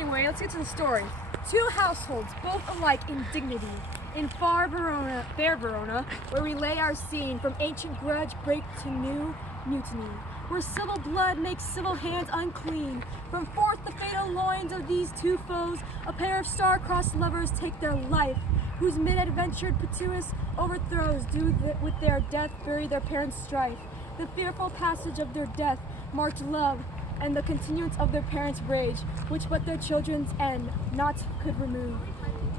Anyway, let's get to the story. Two households, both alike in dignity. In fair Verona, where we lay our scene, from ancient grudge break to new mutiny. Where civil blood makes civil hands unclean. From forth the fatal loins of these two foes, a pair of star-crossed lovers take their life, whose mid-adventured Pituus overthrows, do with their death bury their parents' strife. The fearful passage of their death marked love, and the continuance of their parents' rage, which but their children's end not could remove.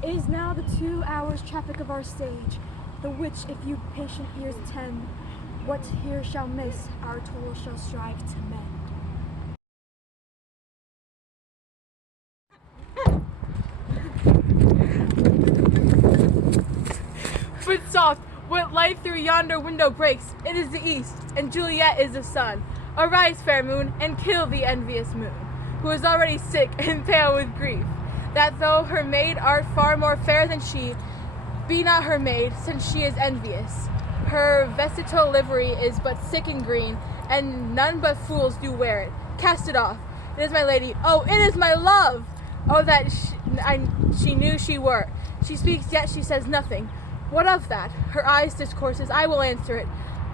It is now the 2 hours traffic of our stage, the which if you patient ears attend, what here shall miss, our toil shall strive to mend. But soft, what light through yonder window breaks, it is the east, and Juliet is the sun. Arise, fair moon, and kill the envious moon, who is already sick and pale with grief, that though her maid art far more fair than she, be not her maid, since she is envious. Her vestal livery is but sick and green, and none but fools do wear it. Cast it off. It is my lady. Oh, it is my love! Oh, that she knew she were. She speaks, yet she says nothing. What of that? Her eyes discourses. I will answer it.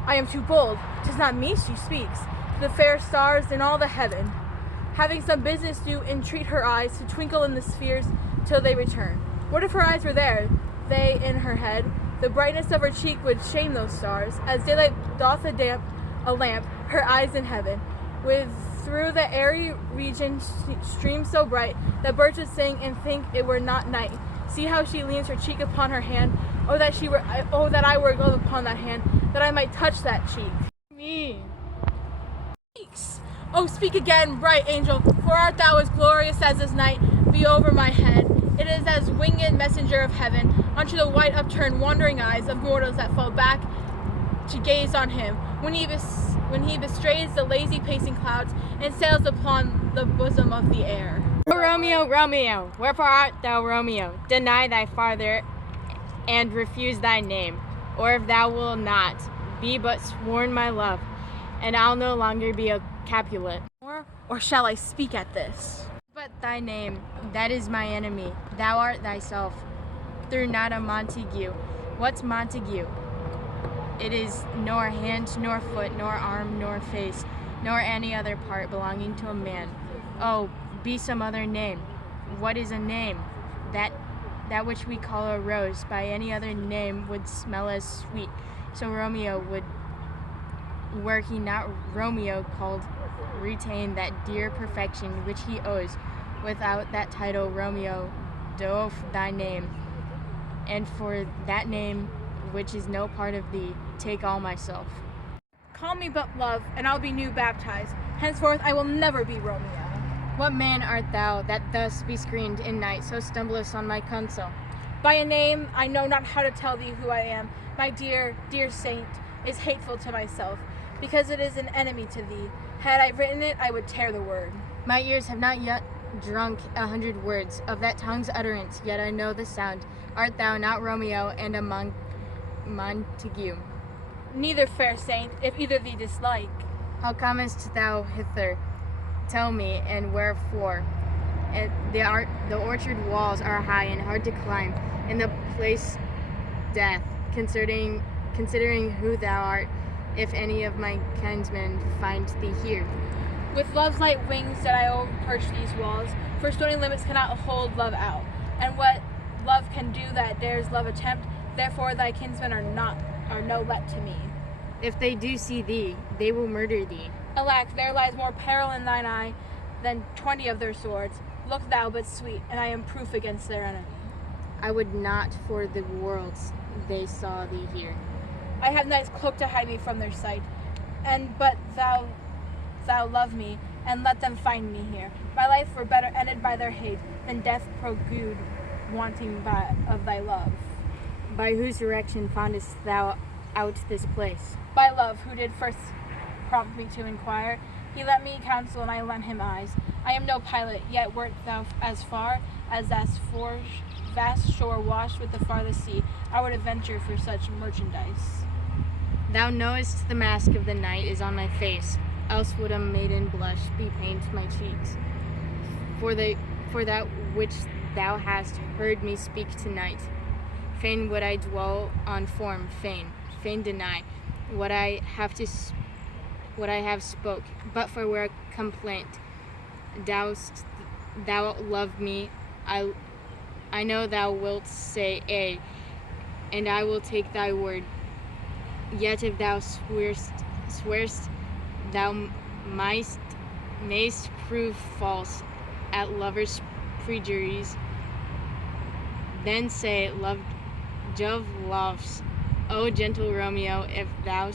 I am too bold. 'Tis not me she speaks. The fair stars in all the heaven. Having some business do entreat her eyes to twinkle in the spheres till they return. What if her eyes were there, they in her head? The brightness of her cheek would shame those stars, as daylight doth a lamp, her eyes in heaven. With through the airy region streams so bright, that birds would sing and think it were not night. See how she leans her cheek upon her hand. Oh that I were a glove upon that hand, that I might touch that cheek. Me. Speaks. Oh, speak again, bright angel, for art thou as glorious as this night be over my head. It is as winged messenger of heaven unto the white upturned wandering eyes of mortals that fall back to gaze on him, when he bestrays the lazy pacing clouds and sails upon the bosom of the air. O Romeo, Romeo, wherefore art thou Romeo? Deny thy father and refuse thy name, or if thou wilt not, be but sworn my love, and I'll no longer be a Capulet. Or shall I speak at this? But thy name, that is my enemy. Thou art thyself, through not a Montague. What's Montague? It is nor hand, nor foot, nor arm, nor face, nor any other part belonging to a man. Oh, be some other name. What is a name? That which we call a rose, by any other name would smell as sweet. So Romeo would, were he not Romeo called, retain that dear perfection which he owes. Without that title, Romeo, doff thy name, and for that name which is no part of thee, take all myself. Call me but love, and I'll be new baptized. Henceforth I will never be Romeo. What man art thou that thus bescreened in night so stumblest on my counsel? By a name I know not how to tell thee who I am. My dear, dear saint is hateful to myself, because it is an enemy to thee. Had I written it, I would tear the word. My ears have not yet drunk 100 words of that tongue's utterance, yet I know the sound. Art thou not Romeo and a Montague? Neither, fair saint, if either thee dislike. How comest thou hither? Tell me, and wherefore? The orchard walls are high and hard to climb, and the place death, considering who thou art, if any of my kinsmen find thee here. With love's light wings did I overperch these walls, for stony limits cannot hold love out. And what love can do that dares love attempt, therefore thy kinsmen are no let to me. If they do see thee, they will murder thee. Alack, there lies more peril in thine eye than 20 of their swords. Look thou but sweet, and I am proof against their enemy. I would not for the worlds they saw thee here. I have night's cloak to hide me from their sight, but thou love me, and let them find me here. My life were better ended by their hate than death procured wanting of thy love. By whose direction foundest thou out this place? By love, who did first prompt me to inquire. He lent me counsel, and I lent him eyes. I am no pilot, yet wert thou as far as that vast shore washed with the farthest sea, I would adventure for such merchandise. Thou knowest the mask of the night is on my face, else would a maiden blush bepaint my cheeks. for that which thou hast heard me speak tonight. Fain would I dwell on form, fain deny what I have spoke, but for where complaint thou love me, I know thou wilt say a, and I will take thy word. Yet if thou swearest thou mayst prove false at lovers' perjuries, then say Jove loves. O gentle Romeo, if thou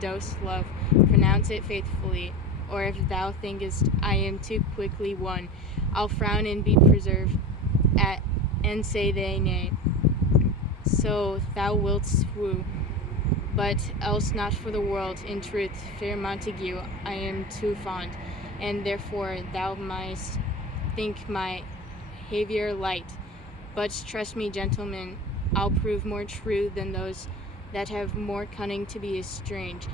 dost love, pronounce it faithfully, or if thou thinkest I am too quickly won, I'll frown and be preserved and say they nay. So thou wilt swoon, but else not for the world. In truth, fair Montague, I am too fond, and therefore thou mightst think my behavior light. But trust me, gentlemen, I'll prove more true than those that have more cunning to be strange.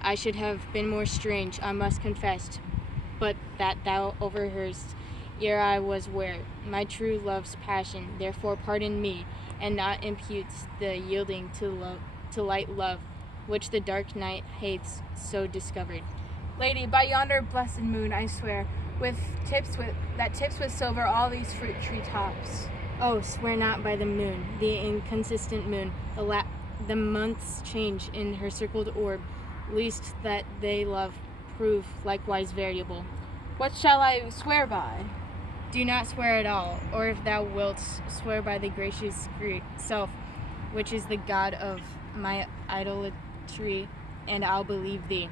I should have been more strange, I must confess, but that thou overheardst ere I was ware my true love's passion. Therefore pardon me, and not imputes the yielding to light love, which the dark night hath so discovered. Lady, by yonder blessed moon, I swear, that tips with silver all these fruit tree tops. Oh, swear not by the moon, the inconsistent moon, the months change in her circled orb, least that they love prove likewise variable. What shall I swear by? Do not swear at all, or if thou wilt, swear by the gracious self, which is the God of my idolatry, and I'll believe thee.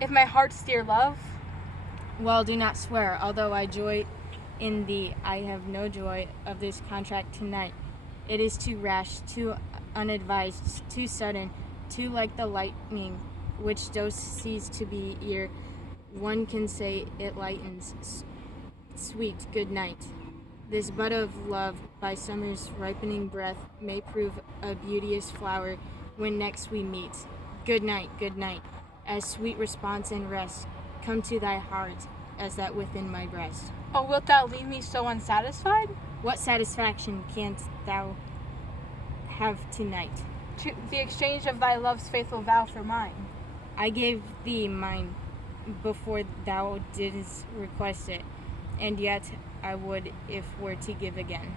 If my heart's dear love? Well, do not swear, although I joy in thee, I have no joy of this contract tonight. It is too rash, too unadvised, too sudden, too like the lightning, which does cease to be ere one can say it lightens. Sweet good night. This bud of love, by summer's ripening breath, may prove a beauteous flower when next we meet. Good night, as sweet response and rest come to thy heart as that within my breast. Oh, wilt thou leave me so unsatisfied? What satisfaction canst thou have tonight? To the exchange of thy love's faithful vow for mine. I gave thee mine before thou didst request it, and yet I would if were to give again.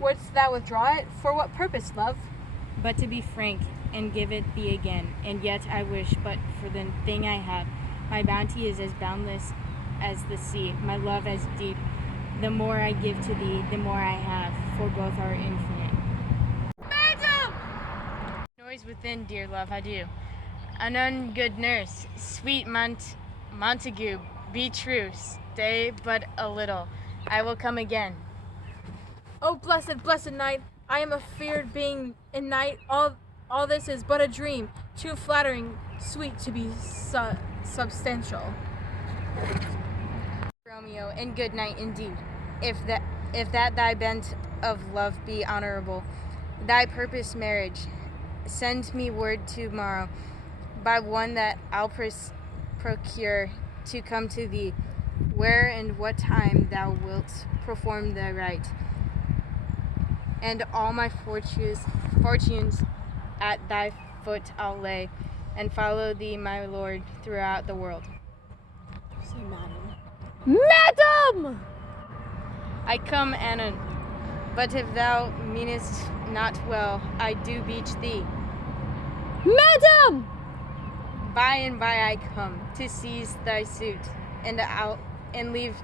Wouldst thou withdraw it? For what purpose, love? But to be frank, and give it thee again, and yet I wish but for the thing I have. My bounty is as boundless as the sea, my love as deep. The more I give to thee, the more I have, for both are infinite. Madam! Noise within, dear love, adieu. Anon, good nurse, sweet Montague, be true, stay but a little, I will come again. Oh, blessed night, I am afeard being in night, all this is but a dream, too flattering, sweet to be substantial. Romeo, and good night indeed. If that thy bent of love be honorable, thy purpose marriage, send me word tomorrow by one that I'll procure to come to thee, where and what time thou wilt perform the rite, and all my fortunes at thy foot I'll lay, and follow thee, my lord, throughout the world. Say, madam. Madam! I come anon, but if thou meanest not well, I do beach thee. Madam! By and by I come to seize thy suit, and leave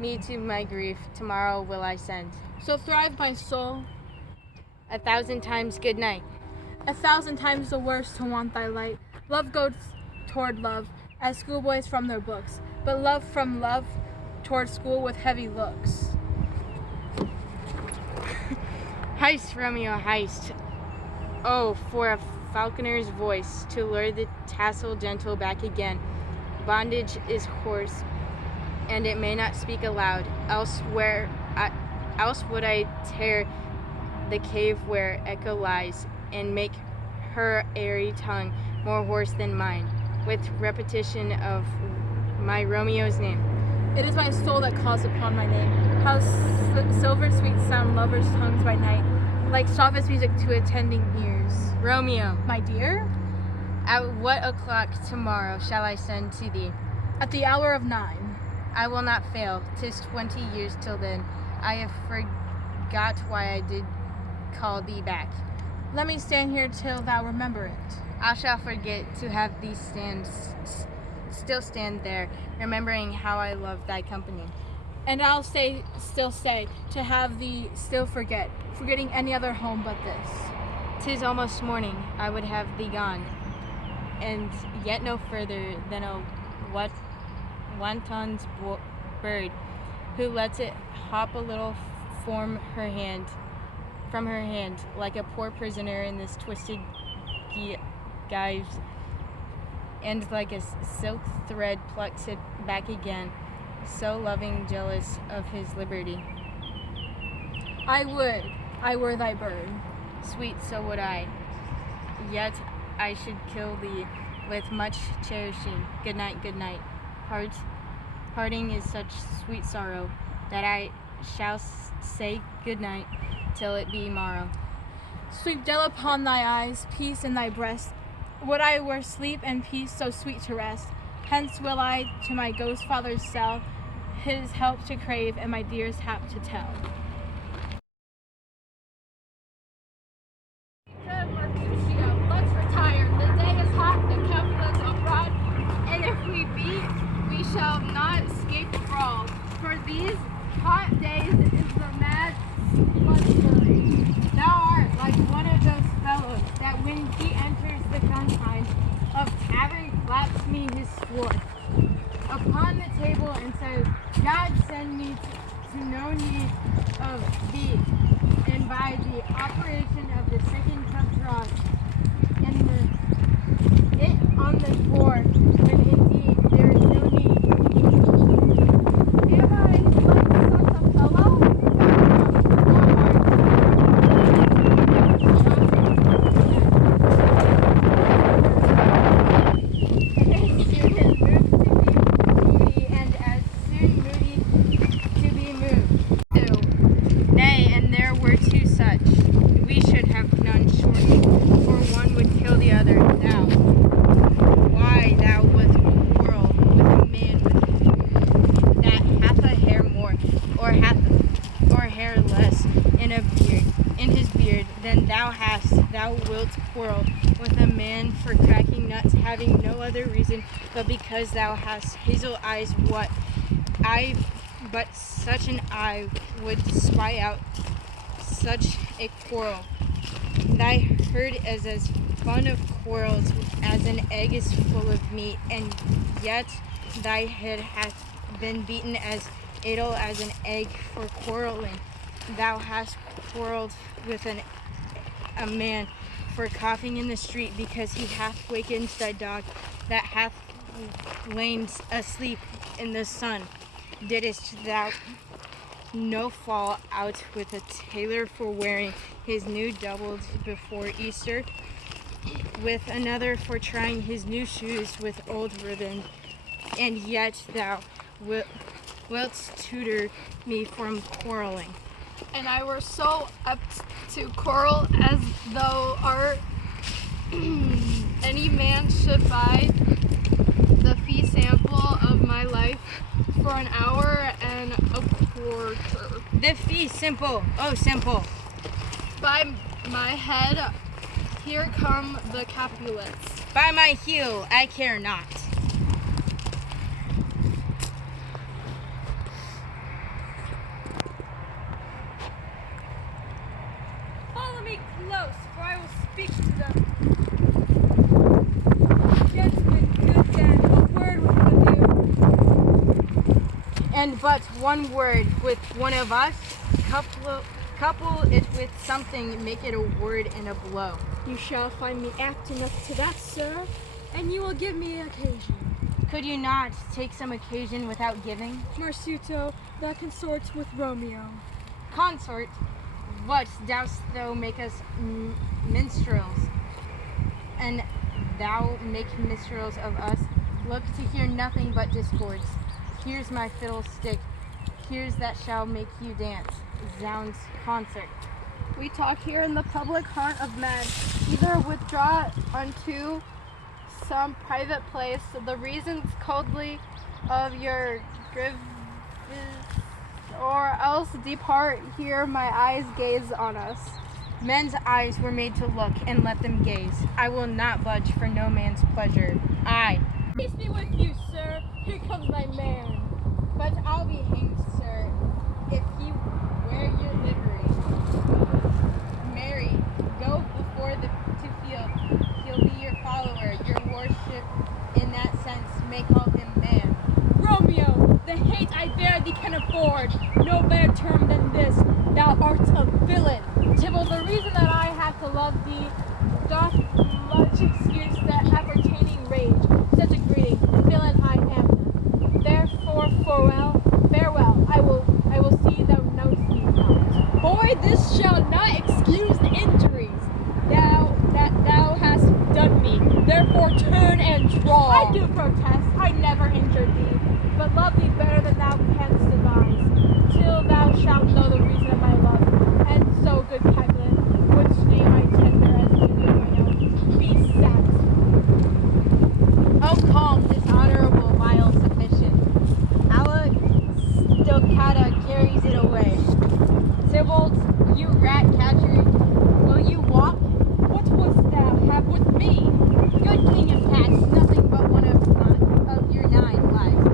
me to my grief. Tomorrow will I send. So thrive my soul, 1,000 times good night. 1,000 times the worse to want thy light. Love goes toward love, as schoolboys from their books, but love from love toward school with heavy looks. Heist, Romeo, heist. Oh, for a falconer's voice to lure the tassel gentle back again. Bondage is hoarse, and it may not speak aloud. Else would I tear the cave where echo lies, and make her airy tongue more hoarse than mine, with repetition of my Romeo's name. It is my soul that calls upon my name. How silver sweet sound lovers' tongues by night, like softest music to attending ears. Romeo, My dear, at what o'clock tomorrow shall I send to thee? at the hour of 9. I will not fail. 'Tis 20 years till then. I have forgot why I did call thee back. Let me stand here till thou remember it. I shall forget to have thee still stand there, remembering how I love thy company. And I'll still stay, to have thee still forget, forgetting any other home but this. 'Tis almost morning. I would have thee gone, and yet no further than a wanton's bird, who lets it hop a little from her hand, like a poor prisoner in this twisted gyves, and like a silk thread plucks it back again, so loving, jealous of his liberty. I would I were thy bird. Sweet, so would I. Yet I should kill thee with much cherishing. Good night, good night. Parting is such sweet sorrow that I shall say good night till it be morrow. Sleep dell upon thy eyes, peace in thy breast. Would I were sleep and peace so sweet to rest. Hence will I to my ghost father's cell, his help to crave and my dearest hap to tell. Let's retire. The day is hot, the captain's abroad, and if we beat, we shall not escape the brawl. For these hot days is the mad bloodstory. Thou art like one of those fellows that when he enters the confines of tavern claps me his sword upon the table and says, God send me to no need of thee, and by the operation of the second cup draws, and it on the board, when indeed there is no need. Am I like such a fellow? Nay, and there were two such. We should have none short, for one would kill the other. Thou, why thou wast quarrel with a man with that hath a hair more, or hair less in his beard than thou hast. Thou wilt quarrel with a man for cracking nuts, having no other reason but because thou hast hazel eyes. What I but such an eye would spy out such a quarrel. Thy herd is as fond of quarrels as an egg is full of meat, and yet thy head hath been beaten as idle as an egg for quarreling. Thou hast quarreled with a man for coughing in the street, because he hath wakened thy dog that hath lain asleep in the sun. Didst thou no fall out with a tailor for wearing his new doubled before Easter, with another for trying his new shoes with old ribbon, and yet thou wilt tutor me from quarreling. And I were so apt to quarrel as though any man should buy the fee sample of my life for an hour and a quarter. The fee simple, oh simple. By my head, here come the Capulets. By my heel, I care not. Follow me close, for I will speak to them. Gentlemen, good then, a word with you. And but one word with one of us, couple it with something, make it a word and a blow. You shall find me apt enough to that, sir, and you will give me occasion. Could you not take some occasion without giving? Marsuto, thou consorts with Romeo. Consort, what dost thou make us minstrels? And thou make minstrels of us, look to hear nothing but discords. Here's my fiddlestick. Here's that shall make you dance. Zounds concert. We talk here in the public haunt of men. Either withdraw unto some private place, the reasons coldly of your grievances, or else depart here my eyes gaze on us. Men's eyes were made to look, and let them gaze. I will not budge for no man's pleasure. Peace be with you, sir. Here comes my man. But I'll be hanged, sir, if you wear your livery. Mary, go before to field. He'll be your follower, your worship. In that sense, may call him man. Romeo, the hate I bear thee can afford no better term than this. Thou art a villain. Tybalt, the reason that I have to love thee doth much excuse that appertaining rage. Such a greeting, villain I am. Therefore, farewell. I will see thou knowest me not. Boy, this shall not excuse the injuries thou hast done me. Therefore turn and draw. I do protest. I never injured thee, but love thee better than thou canst devise, till thou shalt know the reason of my love. And so, good Capulet, which name I tender as the name I know, be satisfied. Oh, calm, dishonorable, vile submission. Stoccata carries it away. Tybalt, you rat catcher, will you walk? What wouldst thou have with me? Good king of cats, nothing but one of your 9 lives.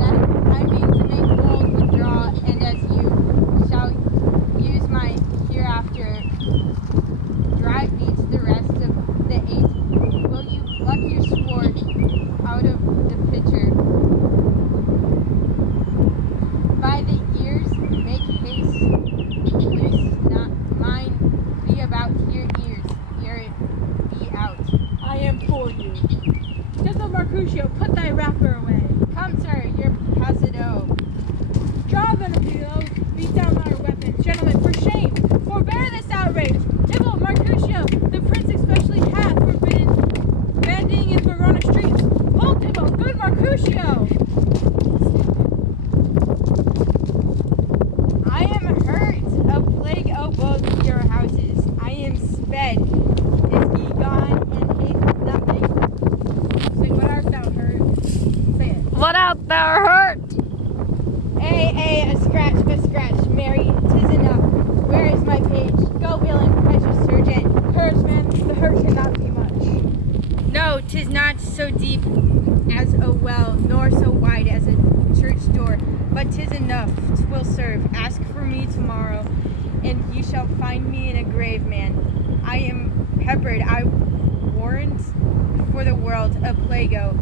That I mean to make bold withdraw, and as you shall use my hereafter, drive me to the rest of the 8. Will you pluck your sword out of the pitcher? By the ears, make haste, loose not mine, be about your ears, ere it be out. I am for you. Gentle Mercutio, put thy wrapper away. Come, sir, your passado. Draw, Venabilo, beat down our weapons. Gentlemen, for shame, forbear this outrage. Tybalt, Mercutio, the prince especially hath forbidden bandying in Verona streets. Hold, Tybalt, good Mercutio. I am hurt, a plague o' both your houses. I am sped. Is he gone and hath nothing? Say, what art thou hurt? Say it. What art thou hurt? A scratch, Mary, 'tis enough. Where is my page? Go, villain, precious surgeon. Courage, man, the hurt cannot be much. No, 'tis not so deep as a well, nor so wide as a church door, but 'tis enough, 'twill serve. Ask for me tomorrow, and you shall find me in a grave, man. I am peppered, I warrant for the world, a plago.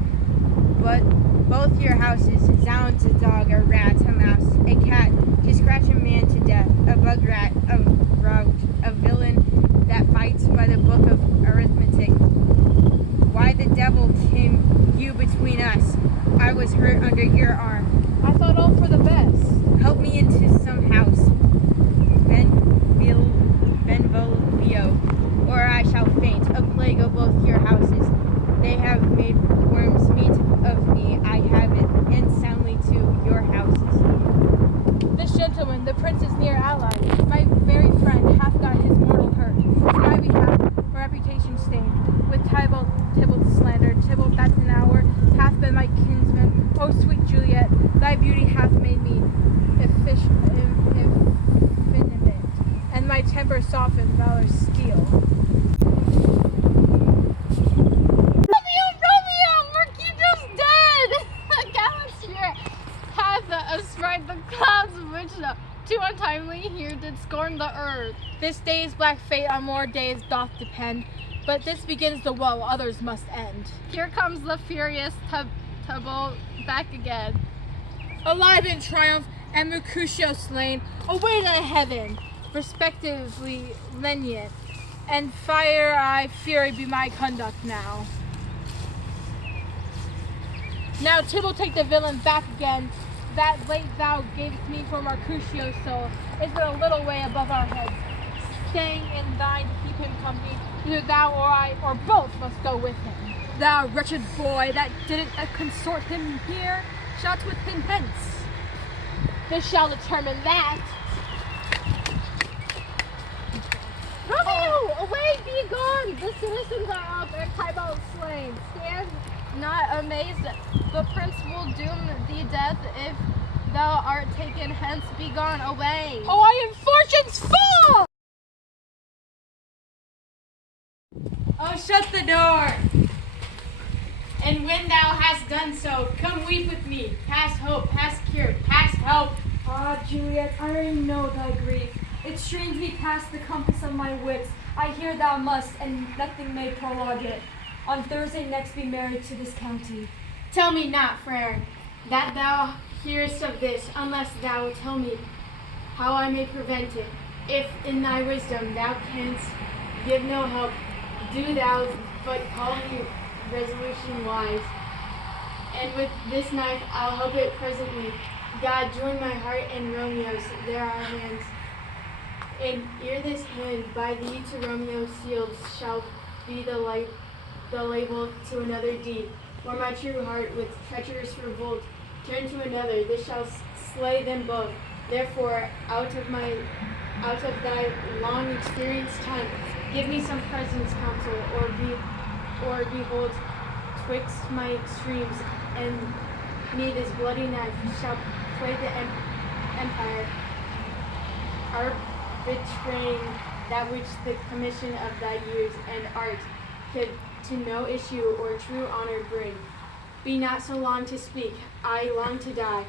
But both your houses, zounds, a dog, a rat, a mouse, a cat, to scratch a man to death, a bug rat, a rout, a villain that fights by the book of arithmetic. Why the devil came you between us? I was hurt under your arm. I thought all for the best. Help me into some house, Benvolio, or I shall faint. A plague of both your houses. They have made worms meat of me. I have it, and soundly to your houses. This gentleman, the prince's near ally, my very friend, hath got his mortal hurt. In my behalf, my reputation stained. With Tybalt's slander, Tybalt that an hour hath been my kinsman. O sweet Juliet, thy beauty hath made me effeminate, and my temper softened valor's steel. Mercutio's dead! The gallant spirit hath astride the clouds which too untimely here did scorn the earth. This day's black fate on more days doth depend, but this begins the woe, others must end. Here comes the furious Tybalt back again. Alive in triumph, and Mercutio slain, away to heaven, respectively lenient, and fire I fury be my conduct now. Now Tybalt, take the villain back again. That late thou gavest me for Mercutio's soul is but a little way above our heads. Staying in thine to keep him company, either thou or I, or both must go with him. Thou wretched boy that didn't consort him here, shall with him hence. This shall determine that. Romeo, away, be gone! The citizens are of their Tybalt slain. Stand not amazed. The prince will doom thee death if thou art taken hence. Be gone, away. Oh, I am fortune's fool! Oh, shut the door! And when thou hast done so, come weep with me, past hope, past cure, past help. Ah, Juliet, I already know thy grief. It strains me past the compass of my wits. I hear thou must, and nothing may prologue it. On Thursday next be married to this county. Tell me not, friend, that thou hearest of this, unless thou tell me how I may prevent it. If in thy wisdom thou canst give no help, do thou but call me resolution wise. And with this knife I'll help it presently. God, join my heart and Romeo's, there are hands. And ere this hand by thee to Romeo sealed shall be the label to another deed, or my true heart with treacherous revolt turn to another. This shall slay them both. Therefore, out of thy long experienced tongue, give me some presence, counsel, or behold, twixt my extremes and me this bloody knife shall play the empire, arbitrating that which the commission of thy years and art could to no issue or true honor bring. Be not so long to speak, I long to die.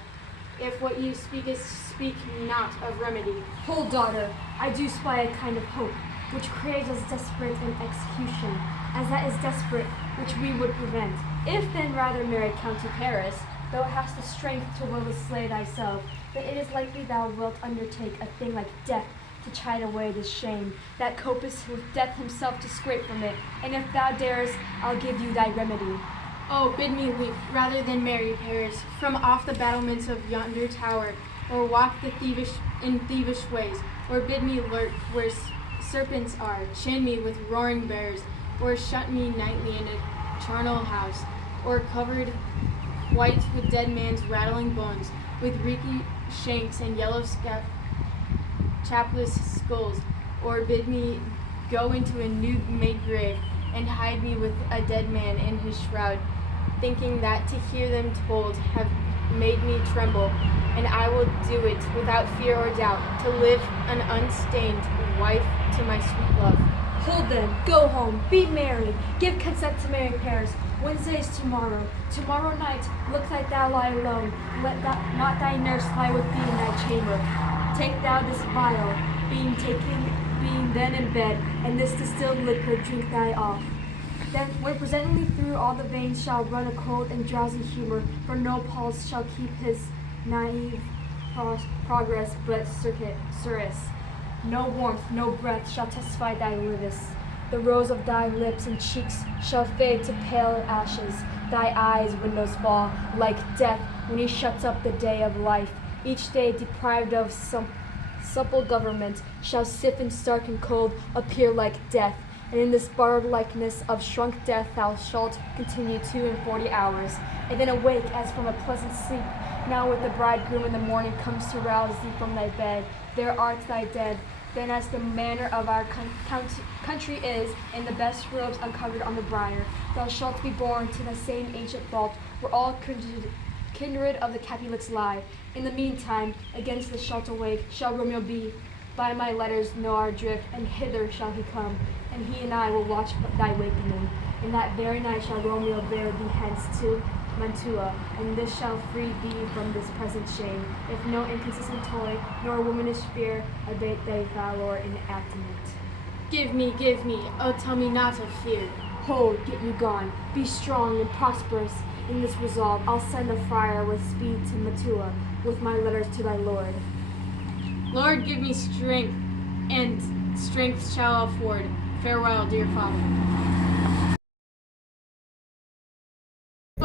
If what you speak is speak not of remedy. Hold, daughter, I do spy a kind of hope, which craves as desperate an execution, as that is desperate which we would prevent. If then rather marry County Paris, thou hast the strength to will to slay thyself, but it is likely thou wilt undertake a thing like death to chide away this shame, that copest with death himself to scrape from it, and if thou darest, I'll give you thy remedy. Oh, bid me leap, rather than marry Paris, from off the battlements of yonder tower, or walk in thievish ways, or bid me lurk where serpents are, chain me with roaring bears, or shut me nightly in a charnel house, or covered white with dead man's rattling bones, with reeky shanks and yellow chapless skulls, or bid me go into a new-made grave, and hide me with a dead man in his shroud, thinking that to hear them told have made me tremble, and I will do it without fear or doubt, to live an unstained wife to my sweet love. Hold then, go home, be married, give consent to marry Paris. Wednesday is tomorrow. Tomorrow night, look that thou lie alone. Let not thy nurse lie with thee in thy chamber. Take thou this vial, being then in bed, and this distilled liquor drink thy off. Then, when presently through all the veins shall run a cold and drowsy humor, for no pulse shall keep his naive progress but surus. No warmth, no breath shall testify thy livest. The rose of thy lips and cheeks shall fade to pale ashes. Thy eyes' windows fall, like death when he shuts up the day of life. Each day deprived of some supple government shall sift and stark and cold appear like death. And in this borrowed likeness of shrunk death thou shalt continue 42 hours, and then awake as from a pleasant sleep. Now with the bridegroom in the morning comes to rouse thee from thy bed. There art thy dead. Then as the manner of our country is, in the best robes uncovered on the briar, thou shalt be borne to the same ancient vault where all kindred of the Capulets lie. In the meantime, against the shalt awake shall Romeo be. By my letters know our drift, and hither shall he come, and he and I will watch thy wakening. In that very night shall Romeo bear thee hence to Mantua, and this shall free thee from this present shame, if no inconsistent toy, nor womanish fear abate thy valor in acting it. Give me, oh tell me not of fear. Hold, get you gone, be strong and prosperous in this resolve. I'll send a friar with speed to Mantua, with my letters to thy lord. Lord, give me strength, and strength shall afford. Farewell, dear father.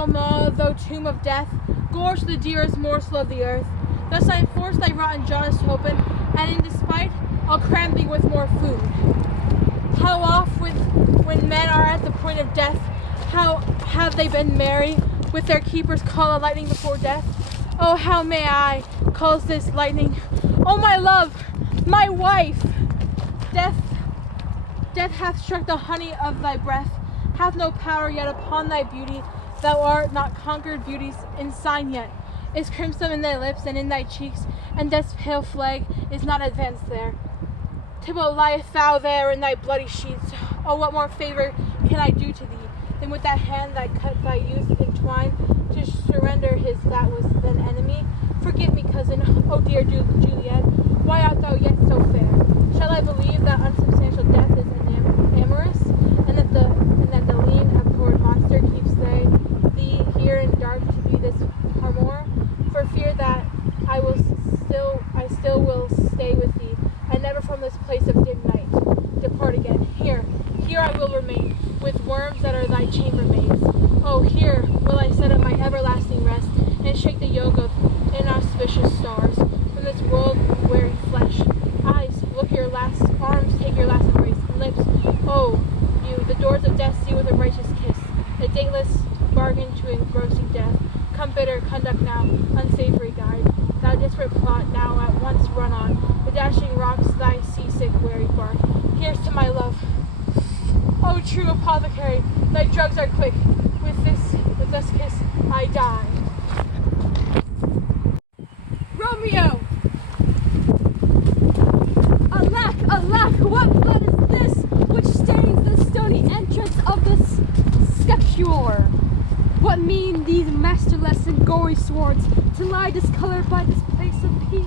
Ma, thou tomb of death, gorge the dearest morsel of the earth. Thus I force thy rotten jaws to open, and in despite I'll cram thee with more food. How oft when men are at the point of death, how have they been merry with their keeper's call of lightning before death? Oh, how may I, calls this lightning. Oh, my love, my wife! Death hath struck the honey of thy breath, hath no power yet upon thy beauty. Thou art not conquered beauty's ensign yet. Is crimson in thy lips and in thy cheeks, and death's pale flag is not advanced there. Tybalt lieth thou there in thy bloody sheets. Oh, what more favor can I do to thee than with that hand that cut thy youth in twine to surrender his that was then enemy? Forgive me, cousin, oh dear Juliet, why art thou yet so fair? Shall I believe that unsubstantial death is amorous, and that the lean abhorred monster keeps thee here in dark to be this paramour? For fear that I still will stay with thee, and never from this place of dim night depart again. Here I will remain, with worms that are thy chambermaids. Oh, here will I set up my everlasting rest, and shake the yoke of inauspicious stars from this world-weary flesh. Eyes, look your last, arms, take your last embrace, and lips, oh, you, the doors of death see with a righteous kiss, a dateless bargain to engrossing death. Come bitter conduct now, unsavory guide, thou desperate plot now at once run on, the dashing rocks thy seasick weary bark. Here's to my love. Oh, true apothecary, thy drugs are quick, with this kiss I die. Romeo! Alack, what blood is this which stains the stony entrance of this sepulchre? What mean these masterless and gory swords to lie discolored by this place of peace?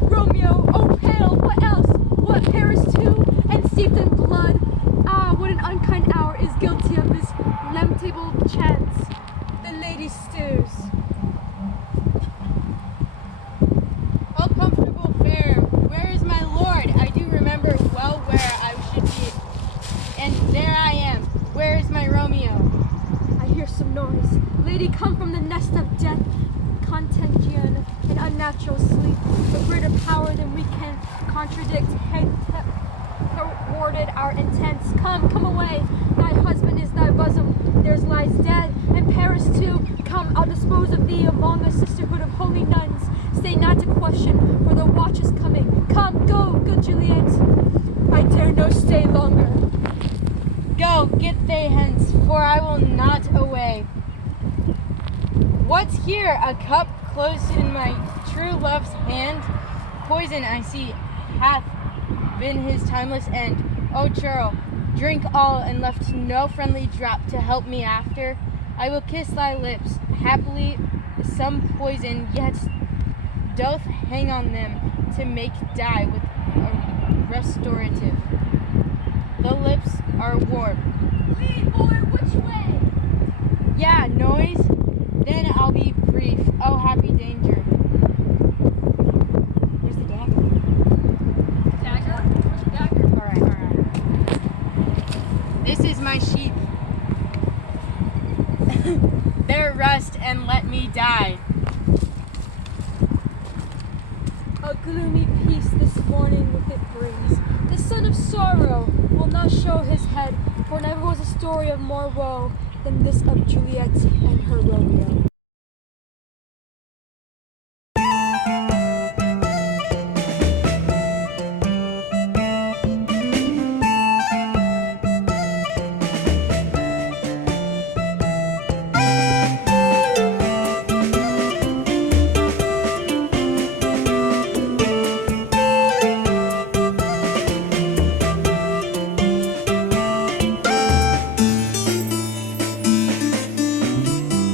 Romeo, oh pale, what else? What, Paris too, and steeped in blood? Ah, what an unkind hour is guilty of this lamentable chance. The lady stirs. Oh, comfortable fair, where is my lord? I do remember well where I should be. And there I am. Where is my Romeo? I hear some noise. Lady, come from the nest of death, contagion, and unnatural sleep. A greater power than we can contradict had thwarted our intents. Come away. Thy husband is thy bosom. Theirs lies dead, and Paris too. Come, I'll dispose of thee among a sisterhood of holy nuns. Stay not to question, for the watch is coming. Come, go, good Juliet. I dare no stay longer. Go, get thee hence, for I will not away. What's here? A cup close in my true love's hand? Poison, I see, hath been his timeless end. O churl, drink all and left no friendly drop to help me after. I will kiss thy lips. Happily some poison yet doth hang on them to make die with a restorative. The lips are warm. Lead, boy, which way? Yeah, noise? Then I'll be brief. Oh, happy danger. Where's the dagger? Dagger? Where's the dagger? Alright. This is my sheath. There rest and let me die. A gloomy peace this morning with it brings. The son of sorrow will not show his head, for never was a story of more woe than this of Juliet and her Romeo.